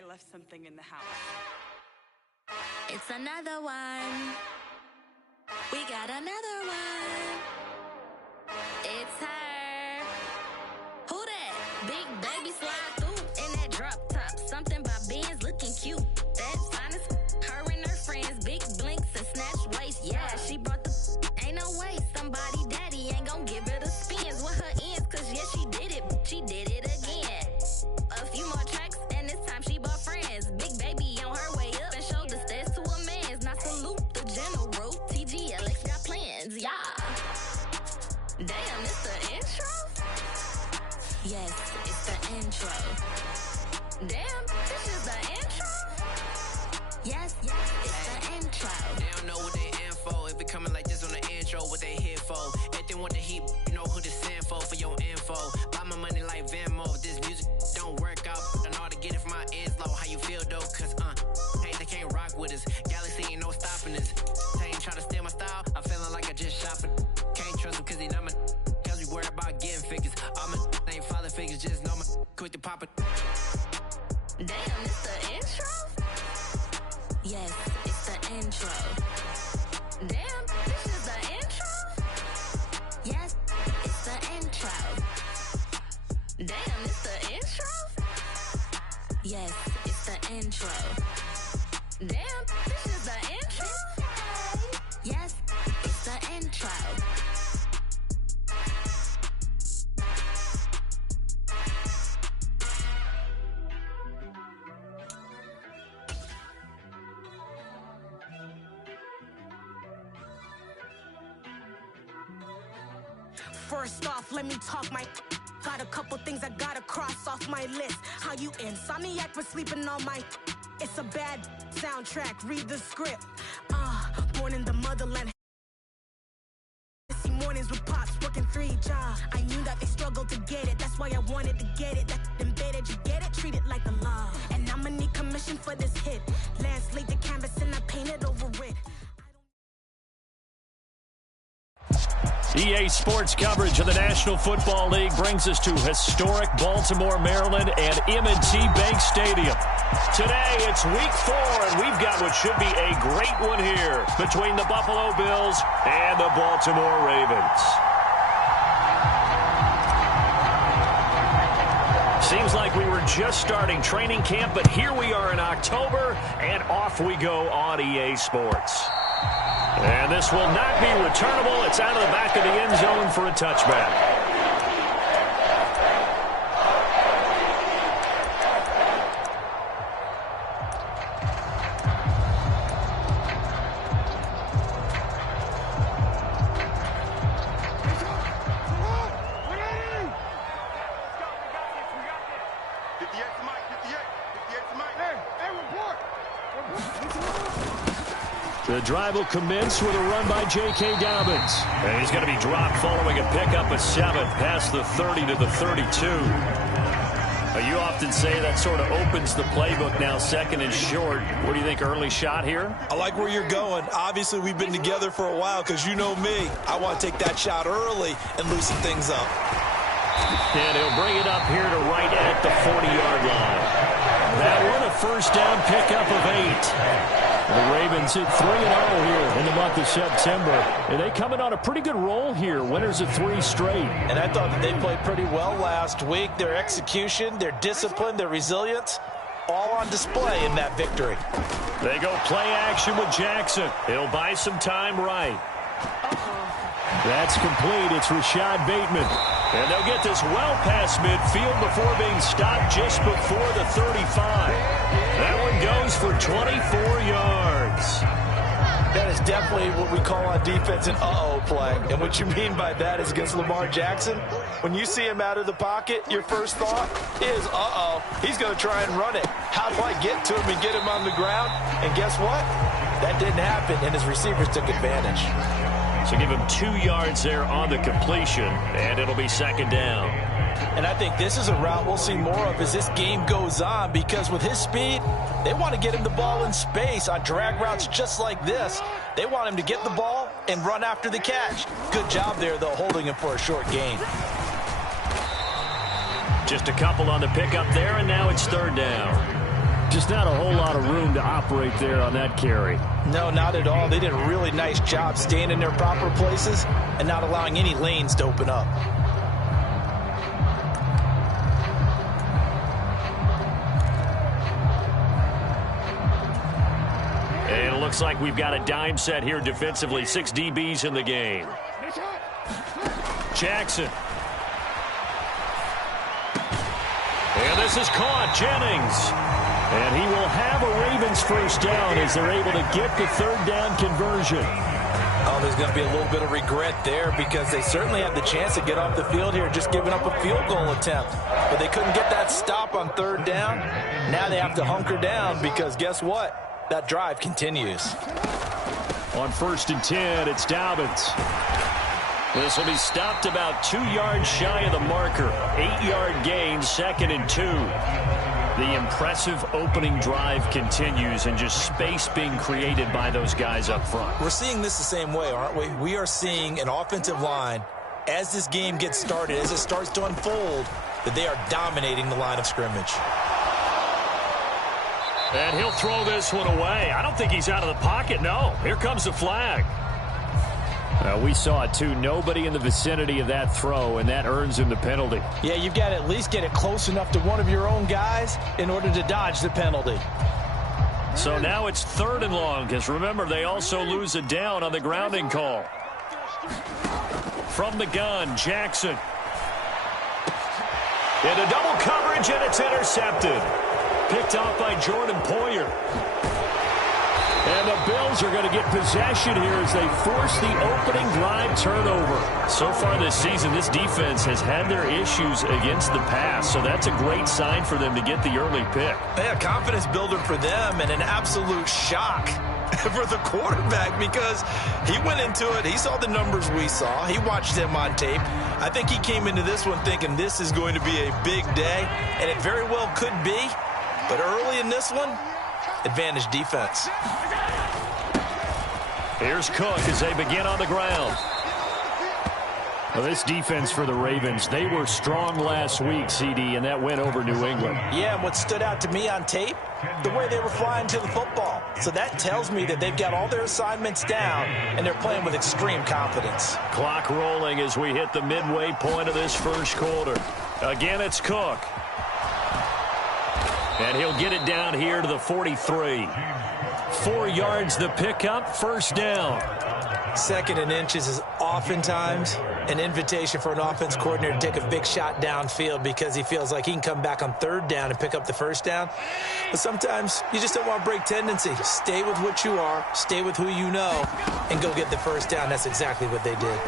I left something in the house. It's another one. We got another one. It's her. Who that? Big baby slide through in that drop top. Something by Benz looking cute. That's honest. Her and her friends, big blinks and snatch waist. Yeah, she brought the. Ain't no way somebody daddy ain't gon' give her the spins with her ends. Cause yeah, she did it. She did it again. A few more tracks and this time she bought friends. Big baby on her way up and showed the stairs to a man's. Now salute the general. TGLX got plans, yeah. Damn, it's the intro? Yes, it's the intro. Damn, this is the intro? Yes, it's the intro. They don't know what they in for. If it coming like this on the intro, what they here for? If they want the heat, you know who to send for your info. Buy my money like Venmo. If this music don't work out, I know how to get it from my ends low. How you feel though? Cause hey, they can't rock with us. Galaxy ain't no stopping us. They ain't try to steal my style. I'm feeling like I just shopping. Can't trust them cause they not my. Cause we worried about getting figures. All my ain't father figures, just know my quick to pop it. Damn, it's the intro? Yes, it's the intro. Damn, this is the intro? Yes, it's the intro. Damn, it's the intro? Yes, it's the intro. Damn, this is the intro? Yes, it's the intro. First off, let me talk my. Got a couple things I gotta cross off my list. How you insomniac for sleeping on my. It's a bad soundtrack, read the script. Born in the motherland. Mornings with pops, working 3 jobs. I knew that they struggled to get it. That's why I wanted to get it. That embedded, you get it? Treat it like a law. And I'ma need commission for this hit. Lance laid the canvas and I painted over it. EA Sports coverage of the National Football League brings us to historic Baltimore, Maryland, and M&T Bank Stadium. Today, it's Week 4, and we've got what should be a great one here between the Buffalo Bills and the Baltimore Ravens. Seems like we were just starting training camp, but here we are in October, and off we go on EA Sports. And this will not be returnable. It's out of the back of the end zone for a touchback. The drive will commence with a run by J.K. Dobbins. And he's going to be dropped following a pickup of 7 past the 30 to the 32. You often say that sort of opens the playbook now, second and short. What do you think, early shot here? I like where you're going. Obviously, we've been together for a while because you know me. I want to take that shot early and loosen things up. And he'll bring it up here to right at the 40-yard line. That one a first down pickup of 8. The Ravens hit 3-0 here in the month of September. And they come in on a pretty good roll here. Winners of 3 straight. And I thought that they played pretty well last week. Their execution, their discipline, their resilience, all on display in that victory. They go play action with Jackson. He'll buy some time right. That's complete. It's Rashad Bateman. And they'll get this well past midfield before being stopped just before the 35. That one goes for 24 yards. That is definitely what we call on defense an uh-oh play. And what you mean by that is against Lamar Jackson, when you see him out of the pocket, your first thought is, uh-oh, he's going to try and run it. How do I get to him and get him on the ground? And guess what? That didn't happen, and his receivers took advantage. So give him 2 yards there on the completion, and it'll be second down. And I think this is a route we'll see more of as this game goes on, because with his speed, they want to get him the ball in space on drag routes just like this. They want him to get the ball and run after the catch. Good job there, though, holding him for a short gain. Just a couple on the pickup there, and now it's third down. Just not a whole lot of room to operate there on that carry. No, not at all. They did a really nice job staying in their proper places and not allowing any lanes to open up. And it looks like we've got a dime set here defensively. 6 DBs in the game. Jackson. And this is caught. Jennings. And he will have a Ravens first down as they're able to get the third down conversion. Oh, there's going to be a little bit of regret there because they certainly had the chance to get off the field here, just giving up a field goal attempt. But they couldn't get that stop on third down. Now they have to hunker down because guess what? That drive continues. On 1st and 10, it's Dobbins. This will be stopped about 2 yards shy of the marker. 8-yard gain, 2nd and 2. The impressive opening drive continues and just space being created by those guys up front. We're seeing this the same way, aren't we? We are seeing an offensive line, as this game gets started, as it starts to unfold, that they are dominating the line of scrimmage. And he'll throw this one away. I don't think he's out of the pocket, no. Here comes the flag. We saw it, too. Nobody in the vicinity of that throw, and that earns him the penalty. Yeah, you've got to at least get it close enough to one of your own guys in order to dodge the penalty. So now it's 3rd and long, because remember, they also lose a down on the grounding call. From the gun, Jackson. Into double coverage, and it's intercepted. Picked off by Jordan Poyer. And the Bills are going to get possession here as they force the opening drive turnover. So far this season, this defense has had their issues against the pass, so that's a great sign for them to get the early pick. Yeah, confidence builder for them and an absolute shock for the quarterback because he went into it. He saw the numbers we saw. He watched them on tape. I think he came into this one thinking this is going to be a big day, and it very well could be. But early in this one, advantage defense. Here's Cook as they begin on the ground. Well, this defense for the Ravens, they were strong last week, CD, and that win over New England. Yeah, and what stood out to me on tape, the way they were flying to the football. So that tells me that they've got all their assignments down, and they're playing with extreme confidence. Clock rolling as we hit the midway point of this first quarter. Again, it's Cook. And he'll get it down here to the 43. 4 yards the pickup, first down. 2nd and inches is oftentimes an invitation for an offense coordinator to take a big shot downfield because he feels like he can come back on 3rd down and pick up the first down. But sometimes you just don't want to break tendency. Stay with what you are, stay with who you know, and go get the first down. That's exactly what they did.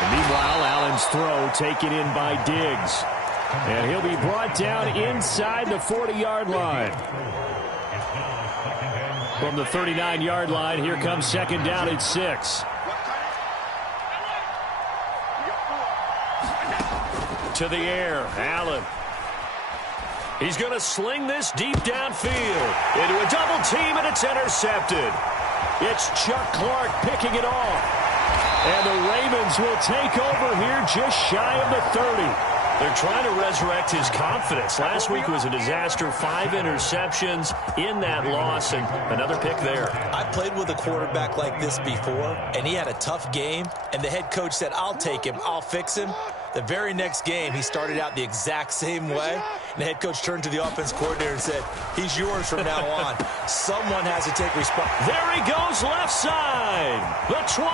And meanwhile, Allen's throw taken in by Diggs. And he'll be brought down inside the 40-yard line. From the 39-yard line, here comes 2nd down at 6. To the air, Allen. He's going to sling this deep downfield into a double team, and it's intercepted. It's Chuck Clark picking it off. And the Ravens will take over here just shy of the 30. They're trying to resurrect his confidence. Last week was a disaster. 5 interceptions in that loss, and another pick there. I played with a quarterback like this before, and he had a tough game, and the head coach said, I'll take him, I'll fix him. The very next game, he started out the exact same way, and the head coach turned to the offense coordinator and said, he's yours from now on. Someone has to take responsibility. There he goes, left side, the 20.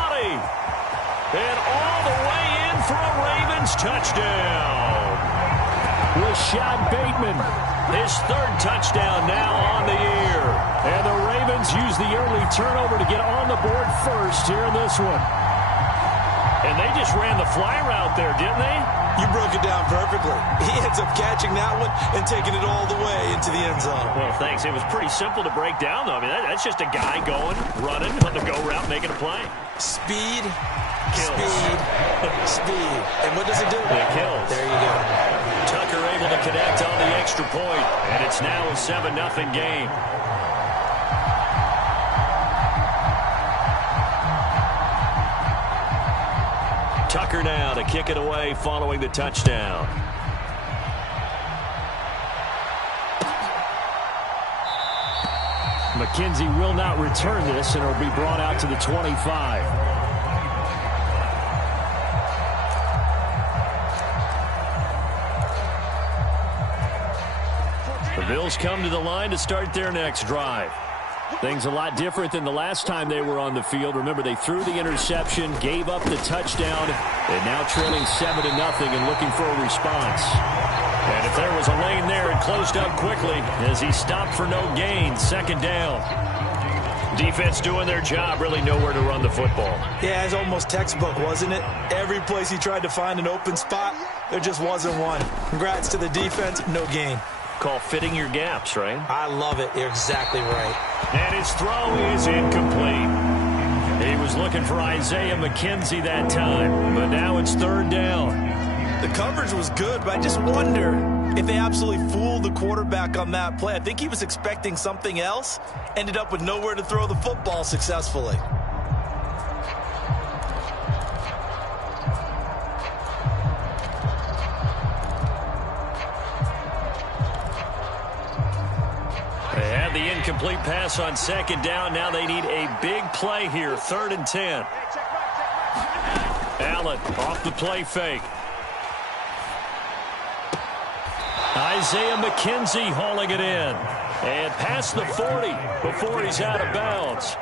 And all the way in for a Ravens touchdown. Rashad Bateman, his 3rd touchdown now on the year. And the Ravens use the early turnover to get on the board first here in this one. And they just ran the fly route there, didn't they? You broke it down perfectly. He ends up catching that one and taking it all the way into the end zone. Well, thanks. It was pretty simple to break down, though. I mean, that's just a guy going, running on the go route, making a play. Speed, kills. speed. And what does it do? It kills. There you go. Tucker able to connect on the extra point, and it's now a 7-0 game. Tucker now to kick it away following the touchdown. McKenzie will not return this, and it'll be brought out to the 25. The Bills come to the line to start their next drive. Things a lot different than the last time they were on the field. Remember, they threw the interception, gave up the touchdown, and now trailing 7-0 and looking for a response. And if there was a lane there, it closed up quickly as he stopped for no gain. Second down. Defense doing their job, really nowhere to run the football. Yeah, it's almost textbook, wasn't it? Every place he tried to find an open spot, there just wasn't one. Congrats to the defense, no gain. Call fitting your gaps, right? I love it. You're exactly right. And his throw is incomplete. He was looking for Isaiah McKenzie that time, but now it's third down. The coverage was good, but I just wonder if they absolutely fooled the quarterback on that play. I think he was expecting something else, ended up with nowhere to throw the football successfully. They had the incomplete pass on second down. Now they need a big play here, 3rd and 10. Allen off the play fake. Isaiah McKenzie hauling it in. And past the 40 before he's out of bounds.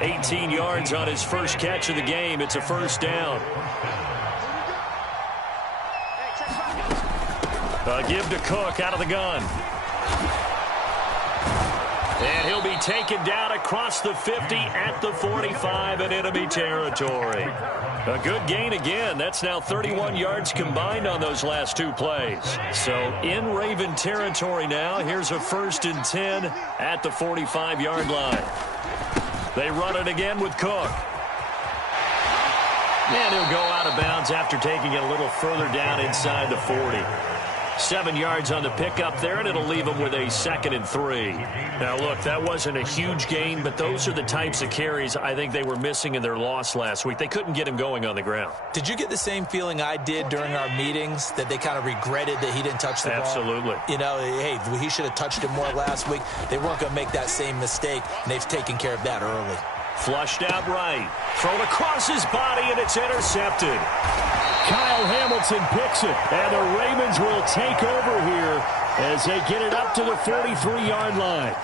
18 yards on his first catch of the game. It's a first down. A give to Cook out of the gun. And he'll be taken down across the 50 at the 45 in enemy territory. A good gain again. That's now 31 yards combined on those last two plays. So in Raven territory now. Here's a 1st and 10 at the 45-yard line. They run it again with Cook. And he'll go out of bounds after taking it a little further down inside the 40. 7 yards on the pickup there, and it'll leave him with a 2nd and 3. Now, look, that wasn't a huge gain, but those are the types of carries I think they were missing in their loss last week. They couldn't get him going on the ground. Did you get the same feeling I did during our meetings, that they kind of regretted that he didn't touch the ball? Absolutely. You know, hey, he should have touched it more last week. They weren't going to make that same mistake, and they've taken care of that early. Flushed out right. Thrown across his body, and it's intercepted. Kyle Hamilton picks it, and the Ravens will take over here as they get it up to the 43-yard line.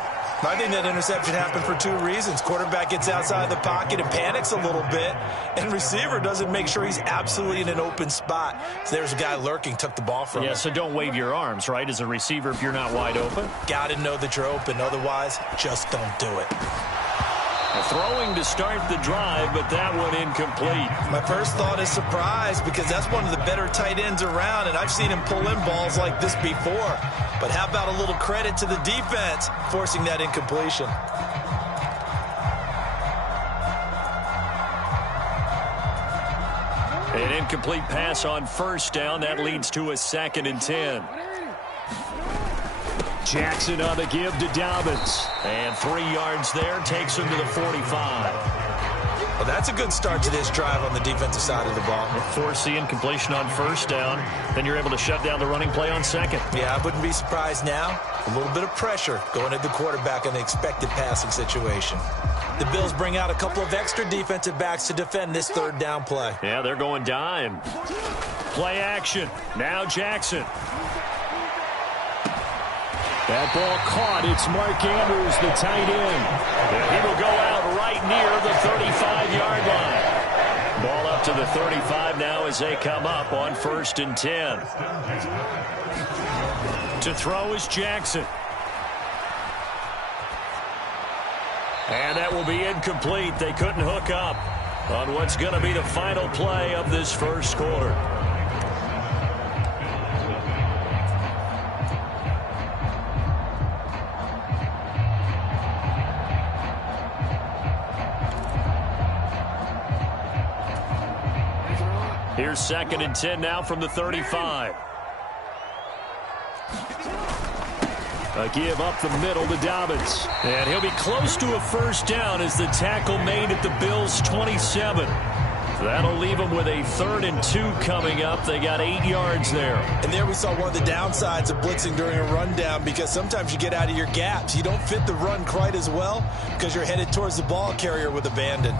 I think that interception happened for 2 reasons. Quarterback gets outside the pocket and panics a little bit, and receiver doesn't make sure he's absolutely in an open spot. So there's a guy lurking, took the ball from him. Yeah, so don't wave your arms, right, as a receiver if you're not wide open. Got to know that you're open. Otherwise, just don't do it. Throwing to start the drive, but that one incomplete. My first thought is surprise, because that's one of the better tight ends around, and I've seen him pull in balls like this before. But how about a little credit to the defense forcing that incompletion? An incomplete pass on first down. That leads to a 2nd and 10. Jackson on the give to Dobbins. And 3 yards there, takes him to the 45. Well, that's a good start to this drive on the defensive side of the ball. Force the incompletion on first down. Then you're able to shut down the running play on second. Yeah, I wouldn't be surprised now. A little bit of pressure going at the quarterback in the expected passing situation. The Bills bring out a couple of extra defensive backs to defend this 3rd down play. Yeah, they're going dime. Play action. Now Jackson. That ball caught. It's Mark Andrews, the tight end. And he will go out right near the 35-yard line. Ball up to the 35 now as they come up on 1st and 10. To throw is Jackson. And that will be incomplete. They couldn't hook up on what's going to be the final play of this first quarter. Here's 2nd and 10 now from the 35. A give up the middle to Dobbins. And he'll be close to a first down as the tackle made at the Bills' 27. That'll leave them with a 3rd and 2 coming up. They got 8 yards there. And there we saw one of the downsides of blitzing during a rundown, because sometimes you get out of your gaps. You don't fit the run quite as well because you're headed towards the ball carrier with abandon.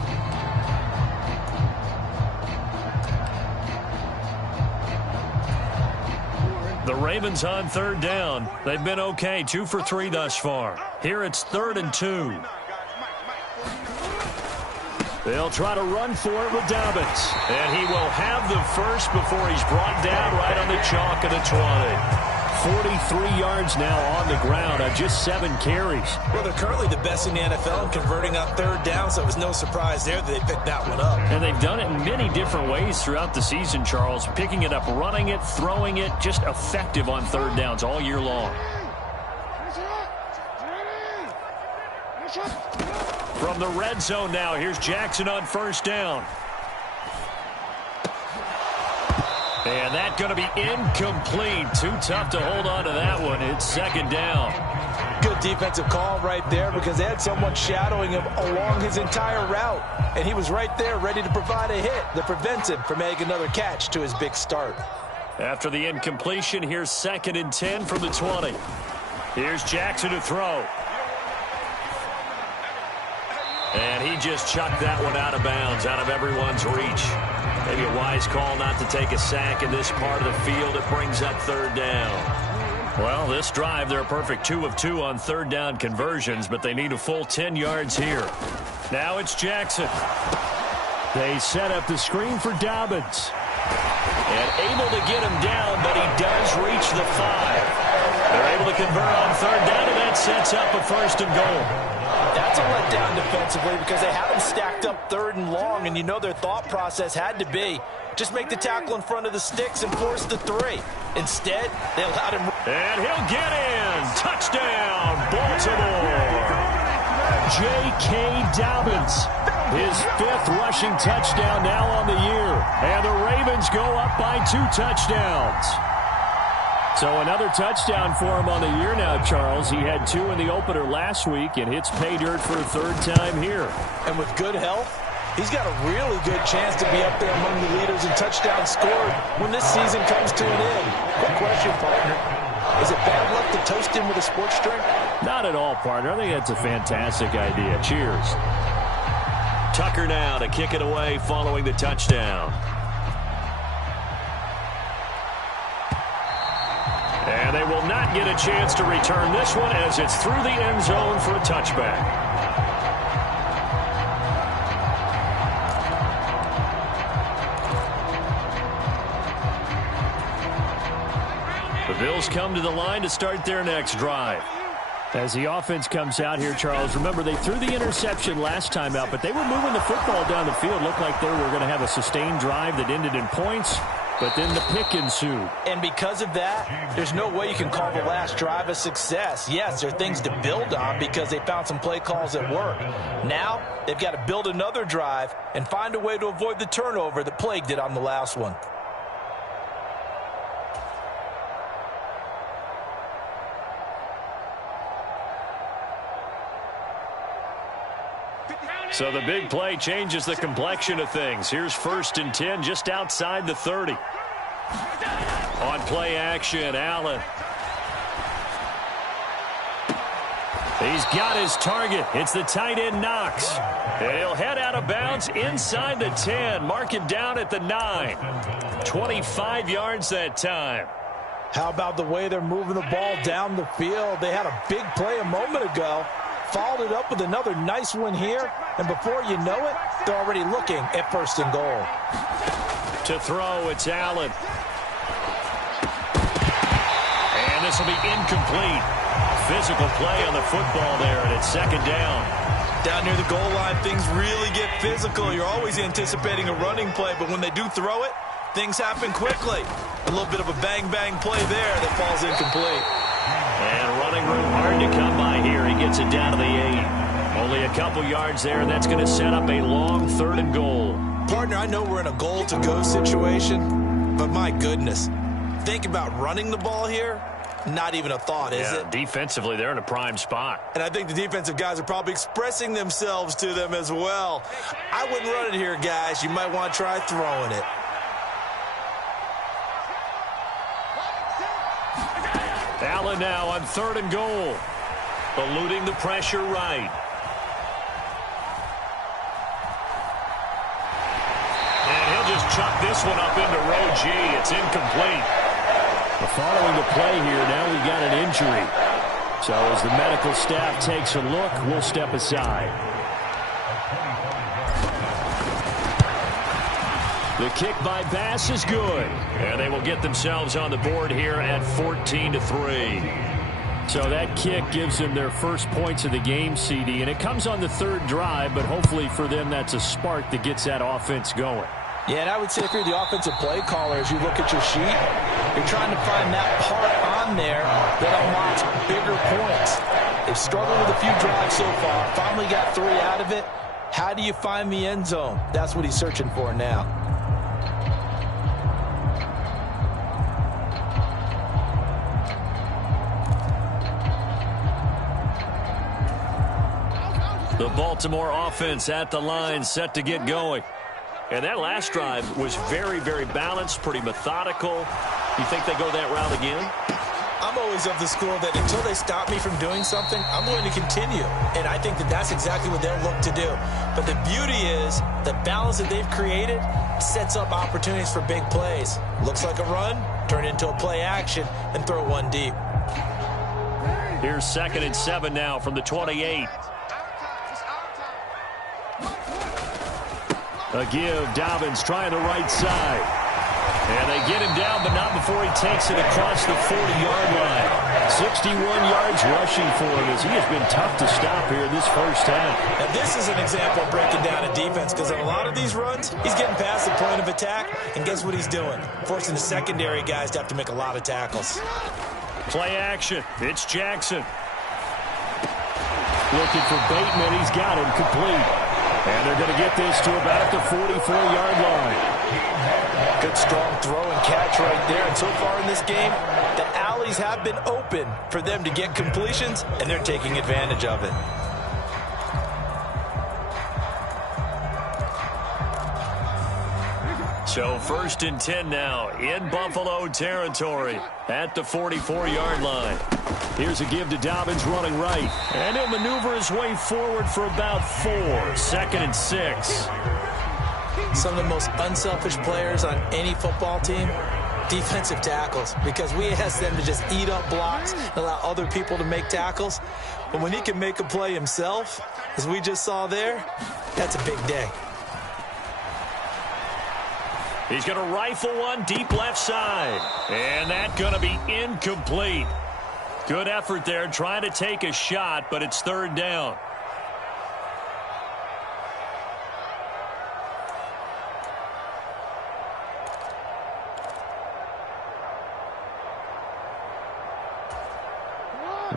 The Ravens on 3rd down. They've been okay, 2 for 3 thus far. Here it's 3rd and 2. They'll try to run for it with Dobbins. And he will have the first before he's brought down right on the chalk of the 20. 43 yards now on the ground on just 7 carries. Well, they're currently the best in the NFL in converting on 3rd down, so it was no surprise there that they picked that one up. And they've done it in many different ways throughout the season, Charles. Picking it up, running it, throwing it, just effective on 3rd downs all year long. From the red zone now, here's Jackson on 1st down. And that's going to be incomplete. Too tough to hold on to that one. It's 2nd down. Good defensive call right there, because they had someone shadowing him along his entire route. And he was right there ready to provide a hit that prevents him from making another catch to his big start. After the incompletion, here's 2nd and 10 from the 20. Here's Jackson to throw. And he just chucked that one out of bounds, out of everyone's reach. Maybe a wise call not to take a sack in this part of the field. It brings up 3rd down. Well, this drive, they're a perfect 2 of 2 on 3rd down conversions, but they need a full 10 yards here. Now it's Jackson. They set up the screen for Dobbins. And able to get him down, but he does reach the 5. They're able to convert on 3rd down, and that sets up a 1st and goal. That's a letdown defensively, because they had them stacked up 3rd and long, and you know their thought process had to be just make the tackle in front of the sticks and force the 3. Instead, they allowed him. And he'll get in. Touchdown, Baltimore. J.K. Dobbins. His 5th rushing touchdown now on the year. And the Ravens go up by 2 touchdowns. So another touchdown for him on the year now, Charles. He had 2 in the opener last week and hits pay dirt for a 3rd time here. And with good health, he's got a really good chance to be up there among the leaders in touchdowns scored when this season comes to an end. Quick question, partner. Is it bad luck to toast him with a sports drink? Not at all, partner. I think that's a fantastic idea. Cheers. Tucker now to kick it away following the touchdown. And they will not get a chance to return this one as it's through the end zone for a touchback. The Bills come to the line to start their next drive. As the offense comes out here, Charles, remember they threw the interception last time out, but they were moving the football down the field. Looked like they were going to have a sustained drive that ended in points. But then the pick ensued. And because of that, there's no way you can call the last drive a success. Yes, there are things to build on because they found some play calls that work. Now, they've got to build another drive and find a way to avoid the turnover that plagued it on the last one. So the big play changes the complexion of things. Here's 1st and 10 just outside the 30. On play action, Allen. He's got his target. It's the tight end, Knox. And he'll head out of bounds inside the 10. Mark it down at the 9. 25 yards that time. How about the way they're moving the ball down the field? They had a big play a moment ago. Followed it up with another nice one here. And before you know it, they're already looking at 1st and goal. To throw, it's Allen. And this will be incomplete. Physical play on the football there, and it's 2nd down. Down near the goal line, things really get physical. You're always anticipating a running play, but when they do throw it, things happen quickly. A little bit of a bang-bang play there that falls incomplete. And running room hard to come by here. He gets it down to the 8. Only a couple yards there, and that's going to set up a long 3rd and goal. Partner, I know we're in a goal-to-go situation, but my goodness, think about running the ball here. not even a thought, is it? Defensively, they're in a prime spot. And I think the defensive guys are probably expressing themselves to them as well. I wouldn't run it here, guys. You might want to try throwing it. Allen now on 3rd and goal. Eluding the pressure right. And he'll just chuck this one up into row G. It's incomplete. Following the play here, now we've got an injury. So as the medical staff takes a look, we'll step aside. The kick by Bass is good. And they will get themselves on the board here at 14-3. So that kick gives them their first points of the game, CD. And it comes on the 3rd drive, but hopefully for them that's a spark that gets that offense going. Yeah, and I would say if you're the offensive play caller, as you look at your sheet, you're trying to find that part on there that unlocks bigger points. They've struggled with a few drives so far, finally got 3 out of it. How do you find the end zone? That's what he's searching for now. The Baltimore offense at the line, set to get going. And that last drive was very, very balanced, pretty methodical. You think they go that route again? I'm always of the school that until they stop me from doing something, I'm going to continue. And I think that that's exactly what they'll look to do. But the beauty is the balance that they've created sets up opportunities for big plays. Looks like a run, turn it into a play action, and throw one deep. Here's 2nd and 7 now from the 28. A give, Dobbins trying the right side. And they get him down, but not before he takes it across the 40-yard line. 61 yards rushing for him as he has been tough to stop here this first half. And this is an example of breaking down a defense, because on a lot of these runs, he's getting past the point of attack, and guess what he's doing? Forcing the secondary guys to have to make a lot of tackles. Play action. It's Jackson. Looking for Bateman. He's got him complete. And they're going to get this to about the 44-yard line. Good strong throw and catch right there. And so far in this game, the alleys have been open for them to get completions, and they're taking advantage of it. So 1st and 10 now in Buffalo territory at the 44-yard line. Here's a give to Dobbins running right. And he'll maneuver his way forward for about 4. 2nd and 6. Some of the most unselfish players on any football team, defensive tackles, because we ask them to just eat up blocks and allow other people to make tackles. But when he can make a play himself, as we just saw there, that's a big day. He's going to rifle one deep left side. And that's going to be incomplete. Good effort there, trying to take a shot, but it's 3rd down.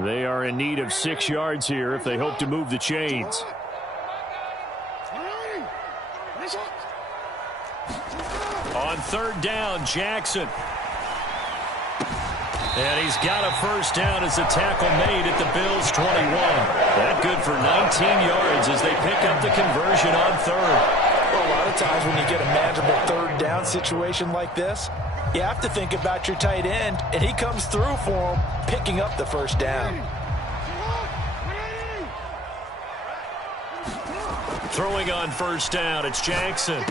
They are in need of 6 yards here if they hope to move the chains. On 3rd down, Jackson. And he's got a first down as the tackle made at the Bills' 21. That good for 19 yards as they pick up the conversion on 3rd. Well, a lot of times when you get a manageable 3rd down situation like this, you have to think about your tight end, and he comes through for him, picking up the first down. Throwing on 1st down, it's Jackson.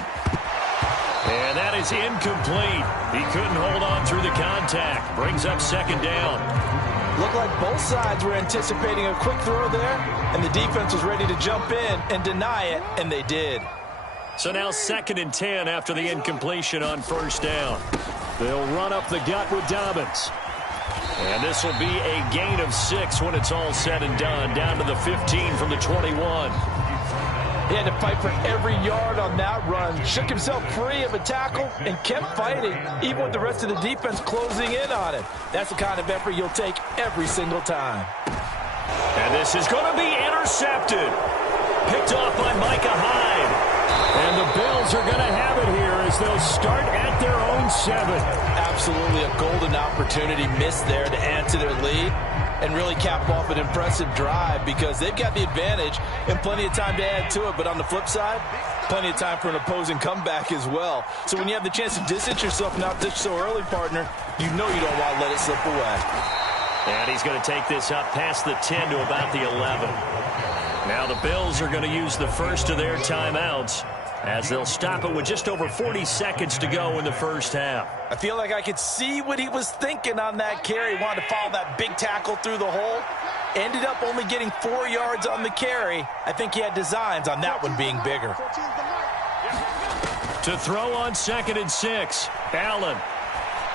And that is incomplete. He couldn't hold on through the contact. Brings up 2nd down. Looked like both sides were anticipating a quick throw there, and the defense was ready to jump in and deny it, and they did. So now 2nd and 10 after the incompletion on 1st down. They'll run up the gut with Dobbins. And this will be a gain of 6 when it's all said and done. Down to the 15 from the 21. He had to fight for every yard on that run. Shook himself free of a tackle and kept fighting, even with the rest of the defense closing in on him. That's the kind of effort you'll take every single time. And this is going to be intercepted. Picked off by Micah Hyde. And the Bills are going to have it here as as they'll start at their own 7. Absolutely a golden opportunity missed there to add to their lead and really cap off an impressive drive because they've got the advantage and plenty of time to add to it. But on the flip side, plenty of time for an opposing comeback as well. So when you have the chance to distance yourself not just so early, partner, you know you don't want to let it slip away. And he's going to take this up past the 10 to about the 11. Now the Bills are going to use the first of their timeouts as they'll stop it with just over 40 seconds to go in the first half. I feel like I could see what he was thinking on that carry. Wanted to follow that big tackle through the hole. Ended up only getting 4 yards on the carry. I think he had designs on that one being bigger. To throw on 2nd and 6, Allen.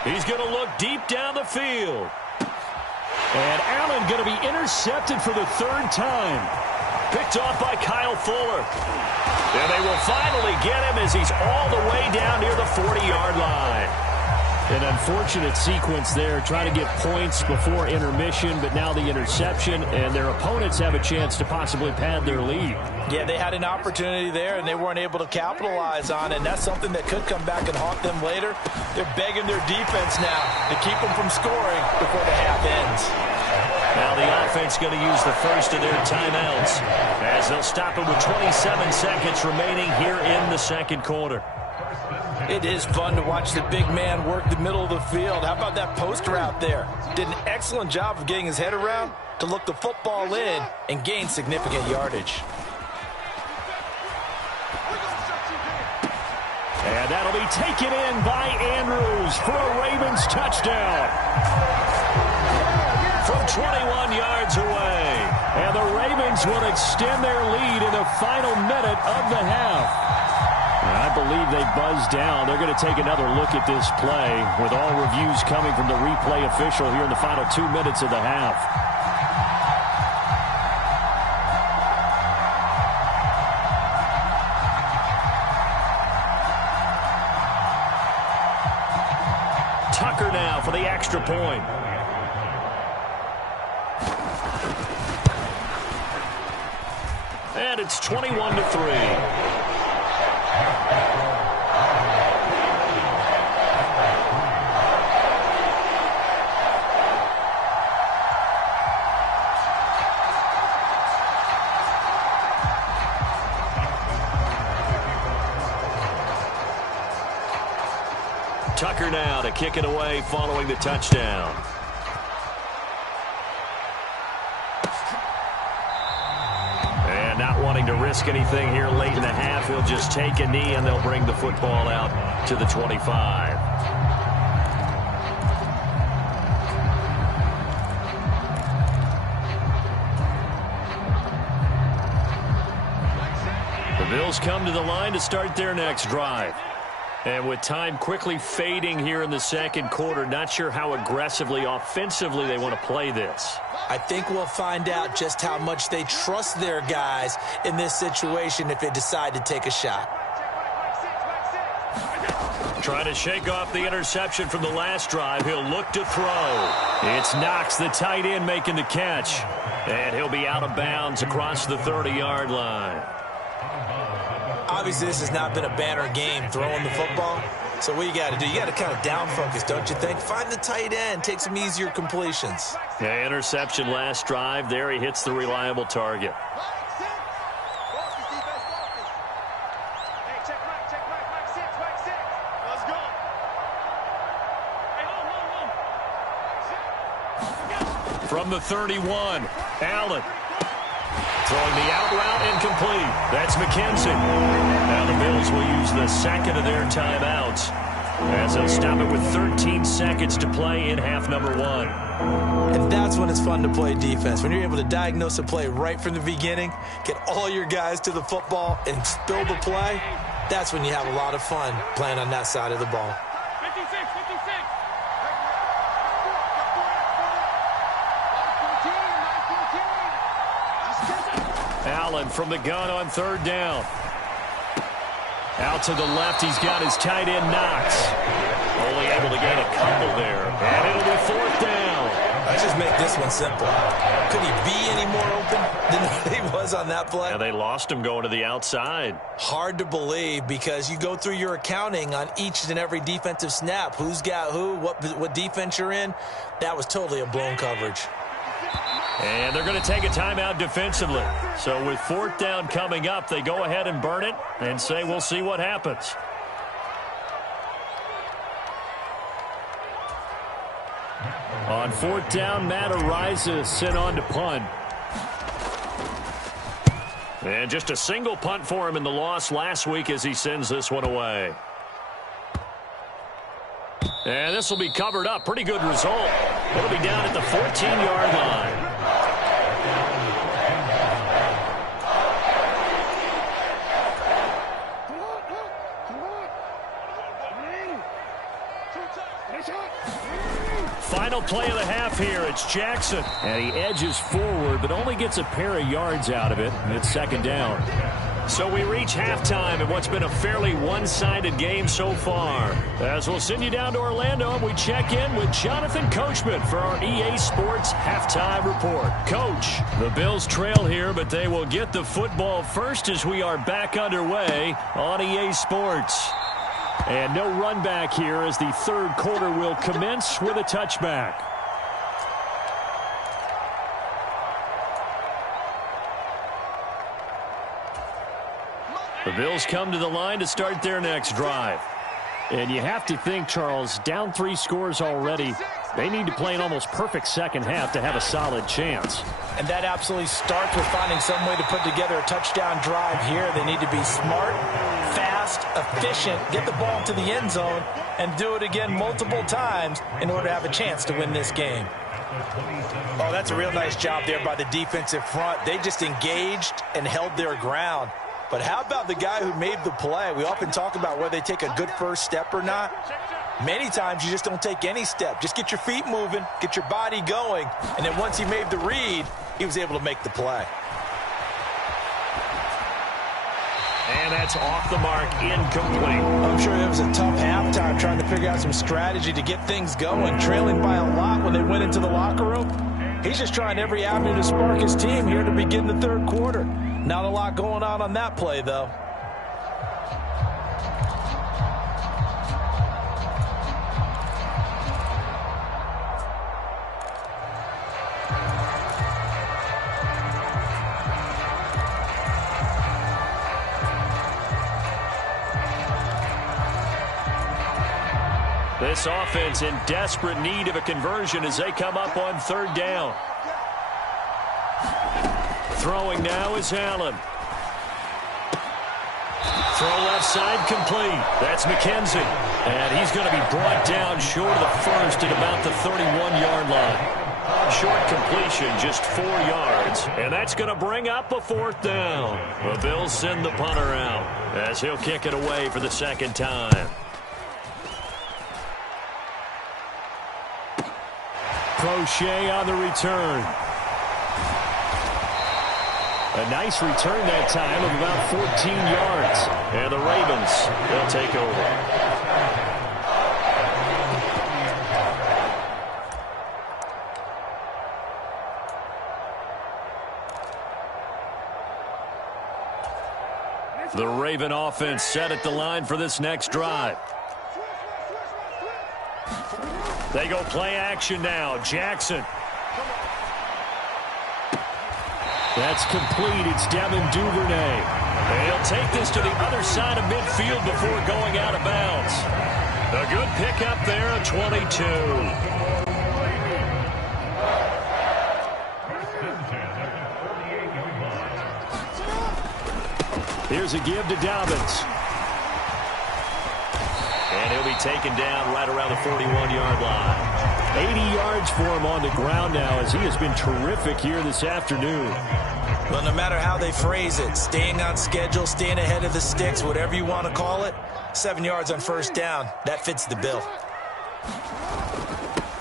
He's going to look deep down the field. And Allen going to be intercepted for the 3rd time. Picked off by Kyle Fuller. And they will finally get him as he's all the way down near the 40-yard line. An unfortunate sequence there, trying to get points before intermission, but now the interception, and their opponents have a chance to possibly pad their lead. Yeah, they had an opportunity there, and they weren't able to capitalize on it, and that's something that could come back and haunt them later. They're begging their defense now to keep them from scoring before the half ends. Now the offense going to use the first of their timeouts as they'll stop it with 27 seconds remaining here in the second quarter. It is fun to watch the big man work the middle of the field. How about that post route there? Did an excellent job of getting his head around to look the football in and gain significant yardage. And that'll be taken in by Andrews for a Ravens touchdown. From 21 yards away. And the Ravens will extend their lead in the final minute of the half. I believe they buzzed down. They're going to take another look at this play with all reviews coming from the replay official here in the final 2 minutes of the half. Tucker now for the extra point. And it's 21-3. Tucker now to kick it away following the touchdown. And not wanting to risk anything here late in the half, he'll just take a knee and they'll bring the football out to the 25. The Bills come to the line to start their next drive. And with time quickly fading here in the second quarter, not sure how aggressively, offensively they want to play this. I think we'll find out just how much they trust their guys in this situation if they decide to take a shot. Trying to shake off the interception from the last drive. He'll look to throw. It's Knox, the tight end, making the catch. And he'll be out of bounds across the 30-yard line. Obviously, this has not been a banner game throwing the football. So what you got to do, you got to kind of down focus, don't you think? Find the tight end, take some easier completions. Yeah, interception last drive. There he hits the reliable target. From the 31, Allen. Throwing the out route incomplete. That's McKenzie. Now the Bills will use the second of their timeouts as they'll stop it with 13 seconds to play in half number 1. And that's when it's fun to play defense. When you're able to diagnose a play right from the beginning, get all your guys to the football, and spill the play, that's when you have a lot of fun playing on that side of the ball. 56. Allen from the gun on third down. Out to the left, he's got his tight end Knox. Only able to gain a couple there. And it'll be fourth down. Let's just make this one simple. Could he be any more open than he was on that play? Yeah, they lost him going to the outside. Hard to believe because you go through your accounting on each and every defensive snap. Who's got who, what defense you're in. That was totally a blown coverage. And they're going to take a timeout defensively. So with fourth down coming up, they go ahead and burn it and say we'll see what happens. On fourth down, Matt Ariza sent on to punt. And just a single punt for him in the loss last week as he sends this one away. And this will be covered up. Pretty good result. It'll be down at the 14-yard line. Final play of the half here. It's Jackson. And he edges forward, but only gets a pair of yards out of it. And it's second down. So we reach halftime in what's been a fairly one-sided game so far. As we'll send you down to Orlando, and we check in with Jonathan Coachman for our EA Sports Halftime Report. Coach, the Bills trail here, but they will get the football first as we are back underway on EA Sports. And no run back here as the third quarter will commence with a touchback. The Bills come to the line to start their next drive. And you have to think, Charles, down 3 scores already. They need to play an almost perfect second half to have a solid chance. And that absolutely starts with finding some way to put together a touchdown drive here. They need to be smart, fast, efficient, get the ball to the end zone, and do it again multiple times in order to have a chance to win this game. Oh, that's a real nice job there by the defensive front. They just engaged and held their ground. But how about the guy who made the play? We often talk about whether they take a good first step or not. Many times you just don't take any step. Just get your feet moving, get your body going, and then once he made the read, he was able to make the play. And that's off the mark, incomplete. I'm sure it was a tough halftime trying to figure out some strategy to get things going, trailing by a lot when they went into the locker room. He's just trying every avenue to spark his team here to begin the third quarter. Not a lot going on that play, though. This offense in desperate need of a conversion as they come up on third down. Throwing now is Allen. Throw left side complete. That's McKenzie. And he's going to be brought down short of the first at about the 31-yard line. Short completion, just 4 yards. And that's going to bring up a fourth down. The Bills send the punter out as he'll kick it away for the second time. Crochet on the return. A nice return that time of about 14 yards. And the Ravens, they'll take over. The Raven offense set at the line for this next drive. They go play action now. Jackson. That's complete. It's Devin Duvernay. And he'll take this to the other side of midfield before going out of bounds. A good pickup there at 22. Here's a give to Dobbins. And he'll be taken down right around the 41-yard line. 80 yards for him on the ground now as he has been terrific here this afternoon. Well, no matter how they phrase it, staying on schedule, staying ahead of the sticks, whatever you want to call it, 7 yards on first down, that fits the bill.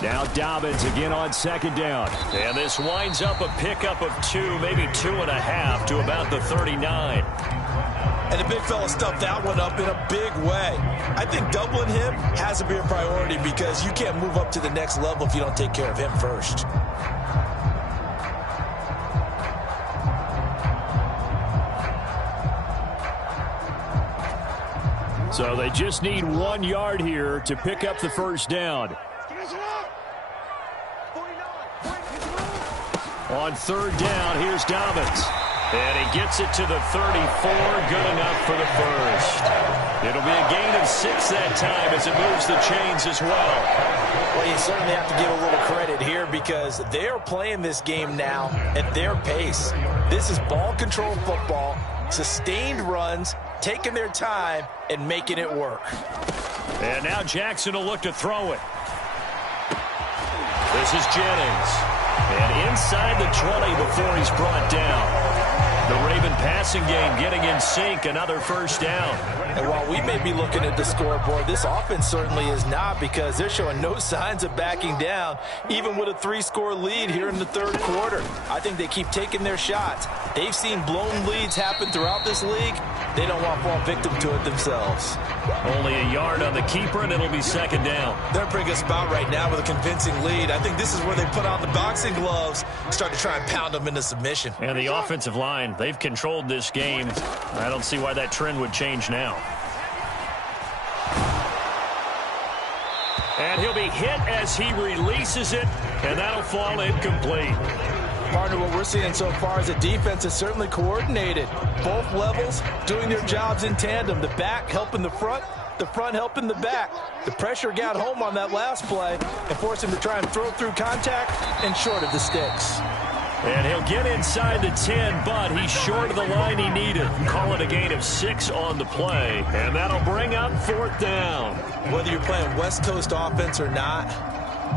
Now Dobbins again on second down. And this winds up a pickup of 2, maybe 2.5 to about the 39. And the big fella stuffed that one up in a big way. I think doubling him has to be a priority because you can't move up to the next level if you don't take care of him first. So they just need 1 yard here to pick up the first down. On third down, here's Dobbins. And he gets it to the 34, good enough for the first. It'll be a gain of 6 that time as it moves the chains as well. Well, you certainly have to give a little credit here because they're playing this game now at their pace. This is ball control football, sustained runs, taking their time and making it work. And now Jackson will look to throw it. This is Jennings. And inside the 20 before he's brought down. The Raven passing game getting in sync, another first down. And while we may be looking at the scoreboard, this offense certainly is not because they're showing no signs of backing down, even with a 3-score lead here in the third quarter. I think they keep taking their shots. They've seen blown leads happen throughout this league. They don't want to fall victim to it themselves. Only a yard on the keeper, and it'll be second down. They're in a pretty good spot right now with a convincing lead. I think this is where they put on the boxing gloves, start to try and pound them into submission. And the offensive line, they've controlled this game. I don't see why that trend would change now. And he'll be hit as he releases it, and that'll fall incomplete. Partner, what we're seeing so far is the defense is certainly coordinated. Both levels doing their jobs in tandem. The back helping the front helping the back. The pressure got home on that last play and forced him to try and throw through contact and short of the sticks. And he'll get inside the 10, but he's short of the line he needed. Call it a gain of 6 on the play, and that'll bring up fourth down. Whether you're playing West Coast offense or not,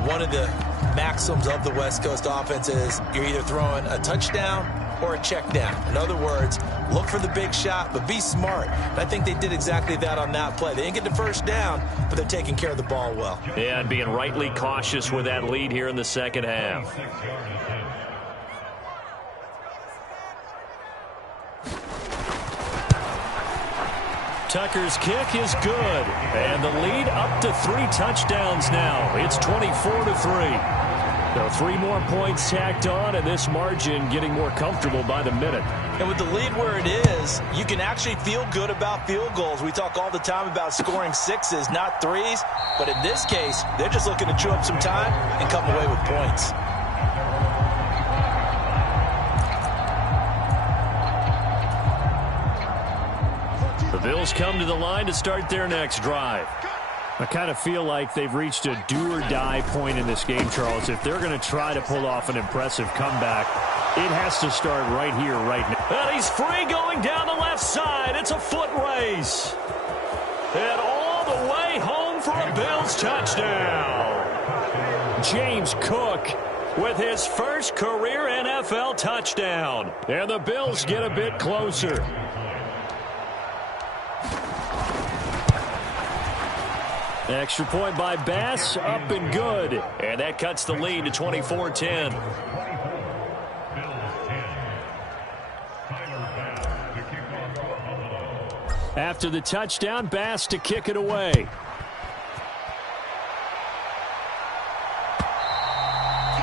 one of the maxims of the West Coast offense is you're either throwing a touchdown or a check down. In other words, look for the big shot, but be smart. And I think they did exactly that on that play. They didn't get the first down, but they're taking care of the ball well. Yeah, and being rightly cautious with that lead here in the second half. Tucker's kick is good, and the lead up to 3 touchdowns now. It's 24-3. So 3 more points tacked on, and this margin getting more comfortable by the minute. And with the lead where it is, you can actually feel good about field goals. We talk all the time about scoring 6s, not 3s. But in this case, they're just looking to chew up some time and come away with points. The Bills come to the line to start their next drive. I kind of feel like they've reached a do-or-die point in this game, Charles. If they're going to try to pull off an impressive comeback, it has to start right here, right now. And he's free going down the left side. It's a foot race. And all the way home for a Bills touchdown. James Cook with his first career NFL touchdown. And the Bills get a bit closer. Extra point by Bass, up and good. And that cuts the lead to 24-10. After the touchdown, Bass to kick it away.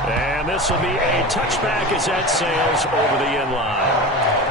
And this will be a touchback as that sails over the end line.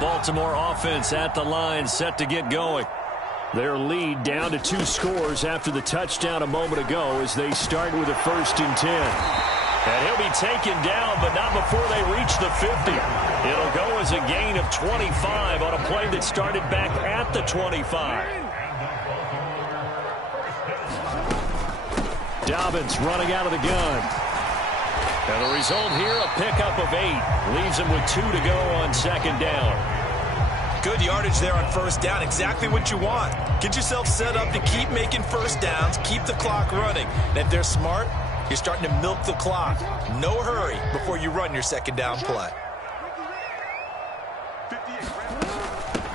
Baltimore offense at the line, set to get going. Their lead down to 2 scores after the touchdown a moment ago as they start with a 1st and 10. And he'll be taken down, but not before they reach the 50. It'll go as a gain of 25 on a play that started back at the 25. Dobbins running out of the gun. And the result here, a pickup of 8. Leaves him with 2 to go on 2nd down. Good yardage there on first down. Exactly what you want. Get yourself set up to keep making first downs, keep the clock running. And if they're smart, you're starting to milk the clock. No hurry before you run your second down play.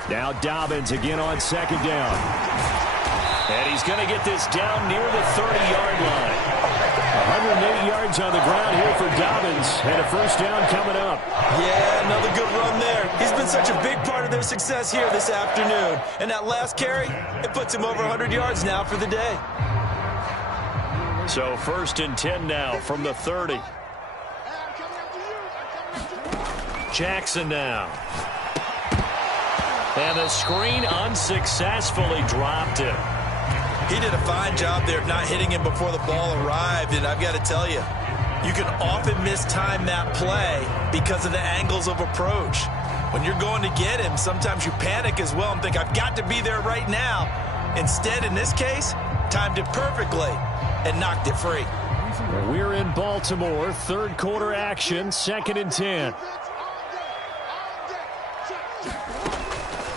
Now Dobbins again on second down. And he's going to get this down near the 30-yard line. 108 yards on the ground here for Dobbins, and a first down coming up. Yeah, another good run there. He's been such a big part of their success here this afternoon. And that last carry, it puts him over 100 yards now for the day. So 1st and 10 now from the 30. Jackson now. And the screen unsuccessfully dropped him. He did a fine job there of not hitting him before the ball arrived, and I've got to tell you, you can often mistime that play because of the angles of approach. When you're going to get him, sometimes you panic as well and think, I've got to be there right now. Instead, in this case, timed it perfectly and knocked it free. We're in Baltimore, third quarter action, 2nd and 10.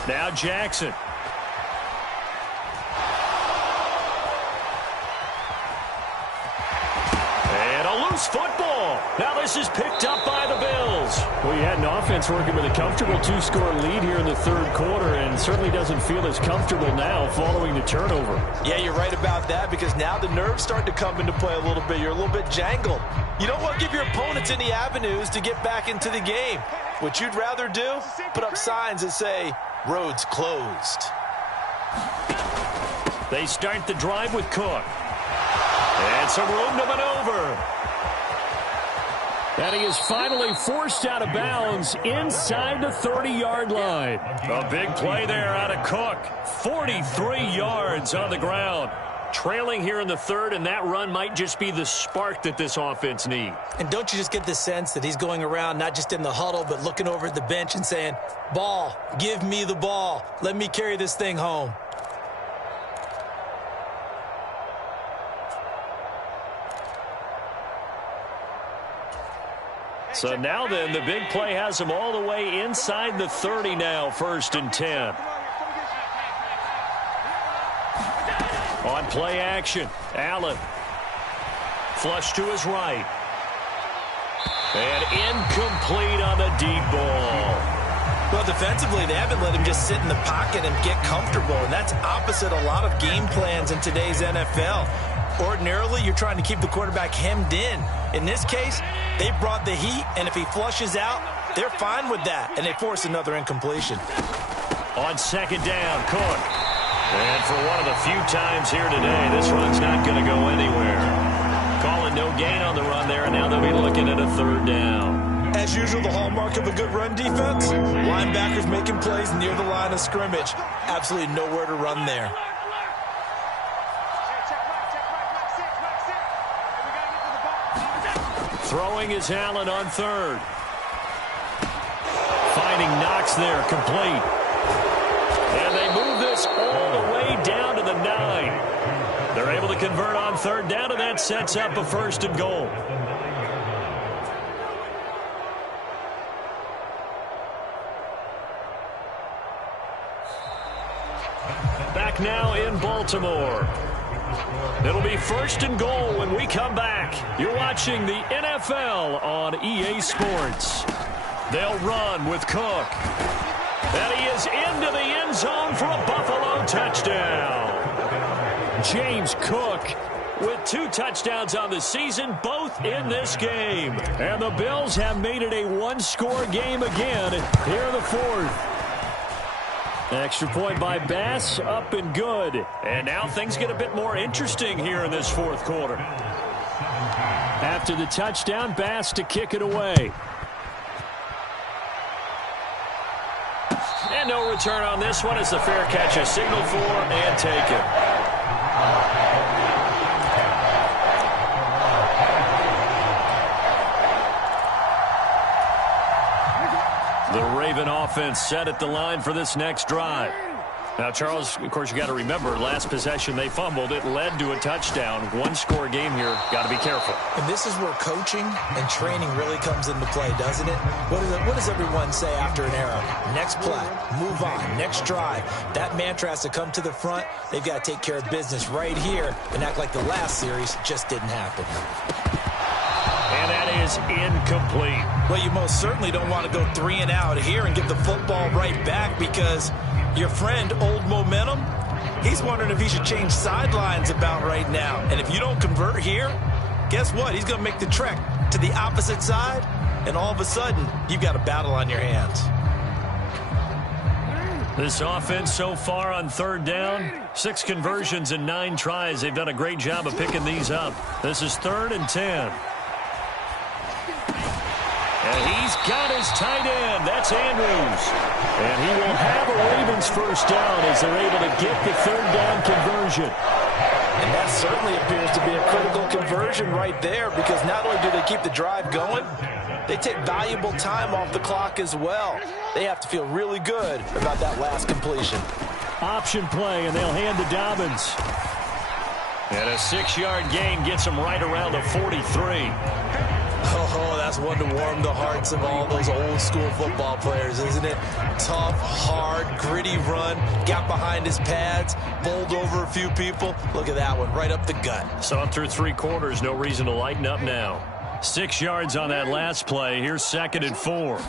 Now Jackson. And a loose football. Now this is picked up by the Bills. Well, you had an offense working with a comfortable 2-score lead here in the third quarter, and certainly doesn't feel as comfortable now following the turnover. Yeah, you're right about that, because now the nerves start to come into play a little bit. You're a little bit jangled. You don't want to give your opponents any avenues to get back into the game. What you'd rather do, put up signs that say, roads closed. They start the drive with Cook. And some room to maneuver. And he is finally forced out of bounds inside the 30-yard line. A big play there out of Cook. 43 yards on the ground. Trailing here in the third, and that run might just be the spark that this offense needs. And don't you just get the sense that he's going around not just in the huddle, but looking over at the bench and saying, ball, give me the ball. Let me carry this thing home. So now then, the big play has him all the way inside the 30 now, 1st and 10. On play action, Allen. Flush to his right. And incomplete on the deep ball. Well, defensively, they haven't let him just sit in the pocket and get comfortable, and that's opposite a lot of game plans in today's NFL. Ordinarily, you're trying to keep the quarterback hemmed in. In this case, they brought the heat, and if he flushes out, they're fine with that, and they force another incompletion. On second down, Cook. And for one of the few times here today, this run's not going to go anywhere. Calling no gain on the run there, and now they'll be looking at a third down. As usual, the hallmark of a good run defense, linebackers making plays near the line of scrimmage. Absolutely nowhere to run there. Throwing is Allen on third. Finding Knox there, complete. And they move this all the way down to the 9. They're able to convert on third down, and that sets up a 1st and goal. Back now in Baltimore. It'll be 1st and goal when we come back. You're watching the NFL on EA Sports. They'll run with Cook. And he is into the end zone for a Buffalo touchdown. James Cook with 2 touchdowns on the season, both in this game. And the Bills have made it a 1-score game again here in the 4th. Extra point by Bass, up and good. And now things get a bit more interesting here in this 4th quarter. After the touchdown, Bass to kick it away. And no return on this one as the fair catch is signaled for and taken. The Raven offense set at the line for this next drive. Now, Charles, of course, you got to remember, last possession they fumbled. It led to a touchdown. One-score game here. Got to be careful. And this is where coaching and training really comes into play, doesn't it? What does everyone say after an error? Next play, move on, next drive. That mantra has to come to the front. They've got to take care of business right here and act like the last series just didn't happen. And that is incomplete. Well, you most certainly don't want to go 3 and out here and get the football right back, because your friend, Old Momentum, he's wondering if he should change sidelines about right now. And if you don't convert here, guess what? He's going to make the trek to the opposite side, and all of a sudden, you've got a battle on your hands. This offense so far on third down, 6 conversions and 9 tries. They've done a great job of picking these up. This is 3rd and 10. And he's got his tight end. That's Andrews. And he will have a Ravens first down as they're able to get the 3rd down conversion. And that certainly appears to be a critical conversion right there, because not only do they keep the drive going, they take valuable time off the clock as well. They have to feel really good about that last completion. Option play, and they'll hand to Dobbins. And a 6-yard gain gets them right around the 43. Oh, that's one to warm the hearts of all those old-school football players, isn't it? Tough, hard, gritty run, got behind his pads, bowled over a few people. Look at that one, right up the gut. So through 3 quarters, no reason to lighten up now. 6 yards on that last play. Here's 2nd and 4.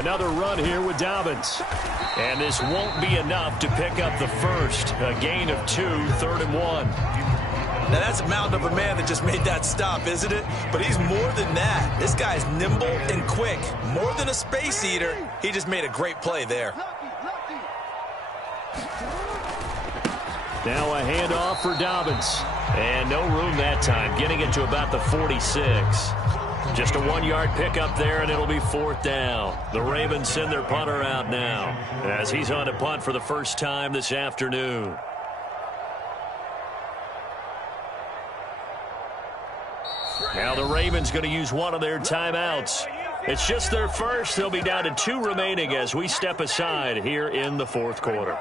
Another run here with Dobbins. And this won't be enough to pick up the first. A gain of 2, 3rd and 1. Now, that's a mountain of a man that just made that stop, isn't it? But he's more than that. This guy's nimble and quick. More than a space eater, he just made a great play there. Now a handoff for Dobbins. And no room that time, getting it to about the 46. Just a 1-yard pickup there, and it'll be 4th down. The Ravens send their punter out now as he's on to punt for the first time this afternoon. Now the Ravens going to use one of their timeouts. It's just their first. They'll be down to 2 remaining as we step aside here in the 4th quarter.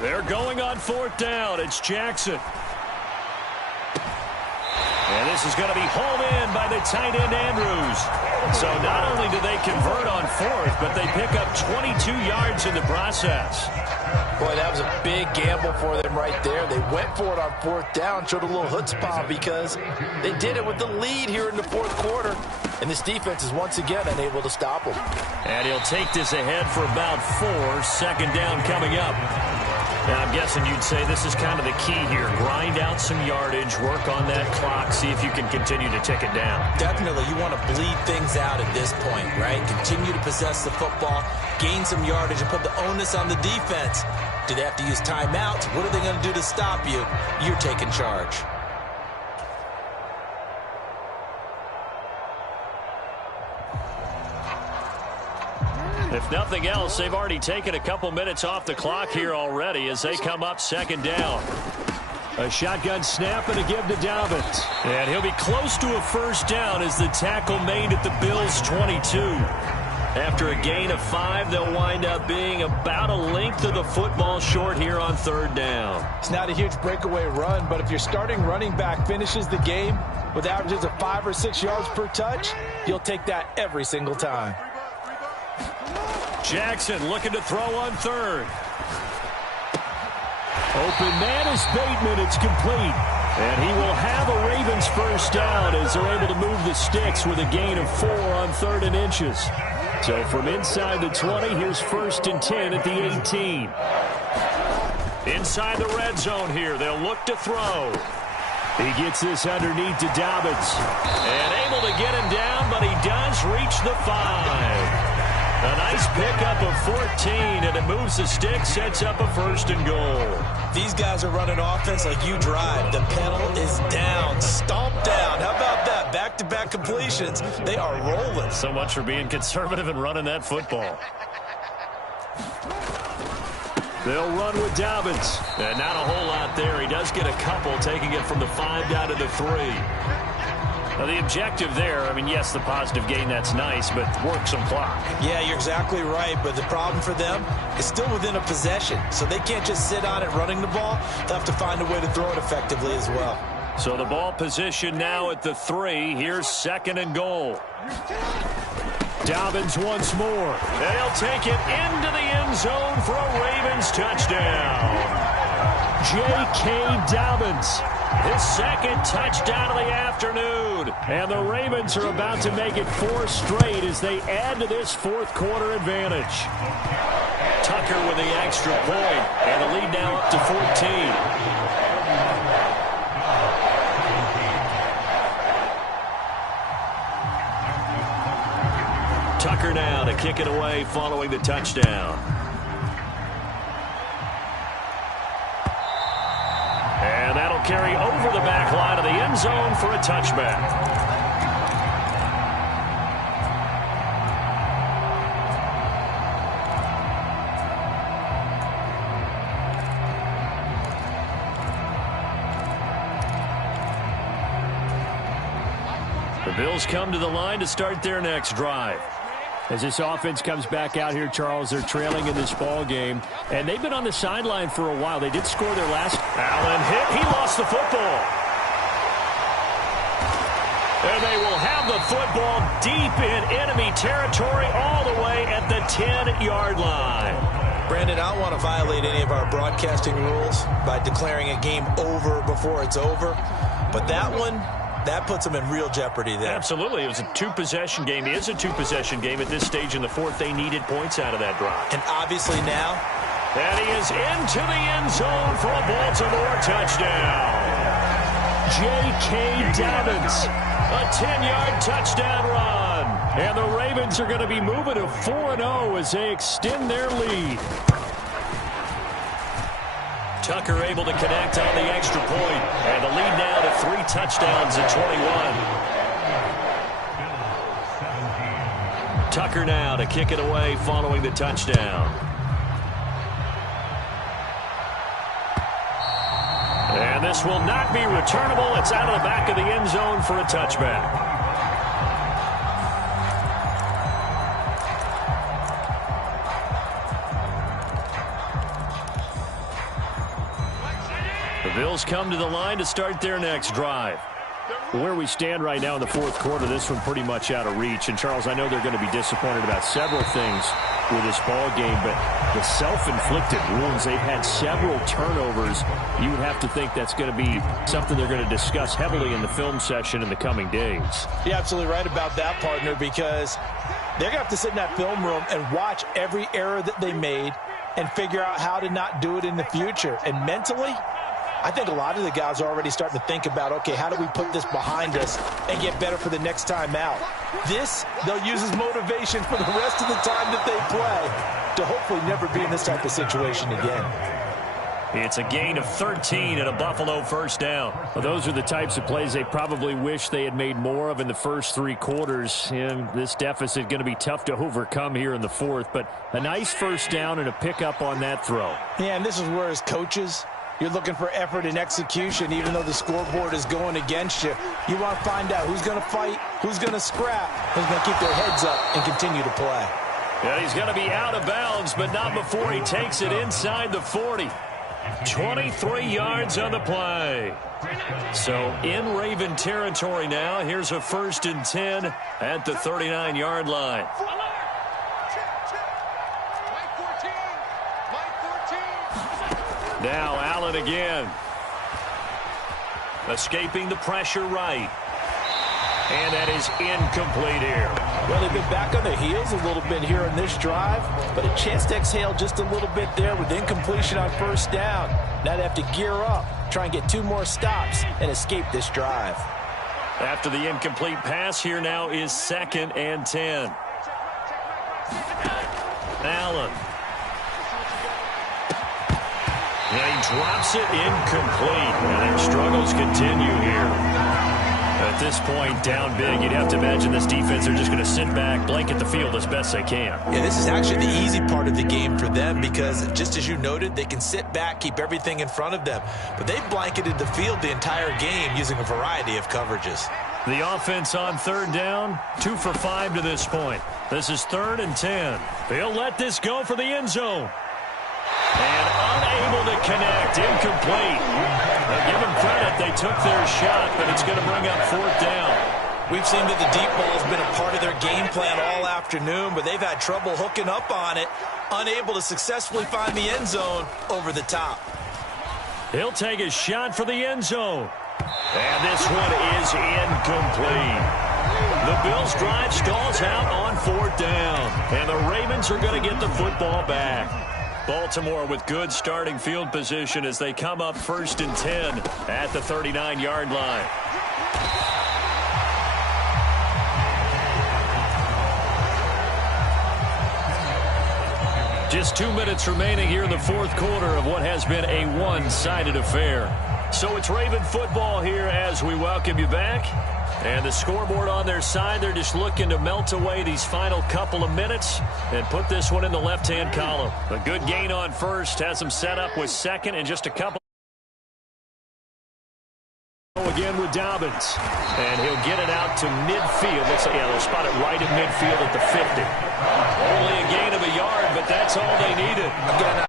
They're going on 4th down. It's Jackson. And this is going to be hauled in by the tight end, Andrews. So not only do they convert on 4th, but they pick up 22 yards in the process. Boy, that was a big gamble for them right there. They went for it on 4th down, showed a little chutzpah because they did it with the lead here in the 4th quarter. And this defense is once again unable to stop them. And he'll take this ahead for about 4. 2nd down coming up. Now, I'm guessing you'd say this is kind of the key here. Grind out some yardage, work on that clock, see if you can continue to tick it down. Definitely, you want to bleed things out at this point, right? Continue to possess the football, gain some yardage, and put the onus on the defense. Do they have to use timeouts? What are they going to do to stop you? You're taking charge. If nothing else, they've already taken a couple minutes off the clock here already as they come up 2nd down. A shotgun snap and a give to Dobbins. And he'll be close to a first down as the tackle made at the Bills' 22. After a gain of 5, they'll wind up being about a length of the football short here on 3rd down. It's not a huge breakaway run, but if your starting running back finishes the game with averages of 5 or 6 yards per touch, you'll take that every single time. Jackson looking to throw on 3rd. Open man is Bateman. It's complete. And he will have a Ravens first down as they're able to move the sticks with a gain of 4 on 3rd and inches. So from inside the 20, here's 1st and 10 at the 18. Inside the red zone here, they'll look to throw. He gets this underneath to Dobbins. And able to get him down, but he does reach the 5. A nice pickup of 14, and it moves the stick, sets up a 1st and goal. These guys are running offense like you drive. The pedal is down, stomped down. How about that? Back-to-back completions. They are rolling. So much for being conservative and running that football. They'll run with Dobbins. And not a whole lot there. He does get a couple, taking it from the 5 down to the 3. Now, the objective there, I mean, yes, the positive gain, that's nice, but work some clock. Yeah, you're exactly right, but the problem for them is still within a possession, so they can't just sit on it running the ball. They'll have to find a way to throw it effectively as well. So the ball position now at the 3. Here's 2nd and goal. Dobbins once more. And he'll take it into the end zone for a Ravens touchdown. J.K. Dobbins, his 2nd touchdown of the afternoon. And the Ravens are about to make it 4 straight as they add to this 4th quarter advantage. Tucker with the extra point, and the lead now up to 14. Tucker now to kick it away following the touchdown. And that'll carry over the back line of the end zone for a touchback. The Bills come to the line to start their next drive. As this offense comes back out here, Charles, they're trailing in this ball game, and they've been on the sideline for a while. They did score their last. Allen hit. He lost the football. And they will have the football deep in enemy territory all the way at the 10-yard line. Brandon, I don't want to violate any of our broadcasting rules by declaring a game over before it's over, but that one, that puts them in real jeopardy there. Absolutely. It was a 2-possession game. It is a 2-possession game at this stage in the 4th. They needed points out of that drive. And obviously now. And he is into the end zone for a Baltimore touchdown. J.K. Dobbins, a 10-yard touchdown run. And the Ravens are going to be moving to 4-0 as they extend their lead. Tucker able to connect on the extra point, and the lead now to 3 touchdowns at 21. Tucker now to kick it away following the touchdown. And this will not be returnable. It's out of the back of the end zone for a touchback. The Bills come to the line to start their next drive. Where we stand right now in the 4th quarter, this one pretty much out of reach. And, Charles, I know they're going to be disappointed about several things with this ball game, but the self-inflicted wounds, they've had several turnovers. You would have to think that's going to be something they're going to discuss heavily in the film session in the coming days. You're absolutely right about that, partner, because they're going to have to sit in that film room and watch every error that they made and figure out how to not do it in the future. And mentally, I think a lot of the guys are already starting to think about, okay, how do we put this behind us and get better for the next time out? This, they'll use as motivation for the rest of the time that they play to hopefully never be in this type of situation again. It's a gain of 13 and a Buffalo 1st down. Well, those are the types of plays they probably wish they had made more of in the first 3 quarters. And this deficit going to be tough to overcome here in the 4th. But a nice 1st down and a pickup on that throw. Yeah, and this is where, as coaches, you're looking for effort and execution, even though the scoreboard is going against you. You want to find out who's going to fight, who's going to scrap, who's going to keep their heads up and continue to play. Yeah, he's going to be out of bounds, but not before he takes it inside the 40. 23 yards on the play. So in Raven territory now. Here's a 1st and 10 at the 39-yard line. Now Allen again. Escaping the pressure right. And that is incomplete here. Well, they've been back on their heels a little bit here in this drive, but a chance to exhale just a little bit there with incompletion on 1st down. Now they have to gear up, try and get 2 more stops, and escape this drive. After the incomplete pass, here now is 2nd and 10. Allen. And he drops it incomplete. And their struggles continue here. At this point, down big, you'd have to imagine this defense are just going to sit back, blanket the field as best they can. Yeah, this is actually the easy part of the game for them because, just as you noted, they can sit back, keep everything in front of them. But they've blanketed the field the entire game using a variety of coverages. The offense on third down, 2 for 5 to this point. This is 3rd and 10. They'll let this go for the end zone. And unable to connect, incomplete. Now give them credit, they took their shot, but it's going to bring up 4th down. We've seen that the deep ball has been a part of their game plan all afternoon, but they've had trouble hooking up on it, unable to successfully find the end zone over the top. He'll take a shot for the end zone. And this one is incomplete. The Bills' drive stalls out on 4th down, and the Ravens are going to get the football back. Baltimore with good starting field position as they come up 1st and 10 at the 39-yard line. Just 2 minutes remaining here in the 4th quarter of what has been a one-sided affair. So it's Raven football here as we welcome you back. And the scoreboard on their side, they're just looking to melt away these final couple of minutes and put this one in the left-hand column. A good gain on first, has them set up with second and just a couple. Again with Dobbins. And he'll get it out to midfield. Looks like, yeah, they'll spot it right at midfield at the 50. Only a gain of a yard, but that's all they needed.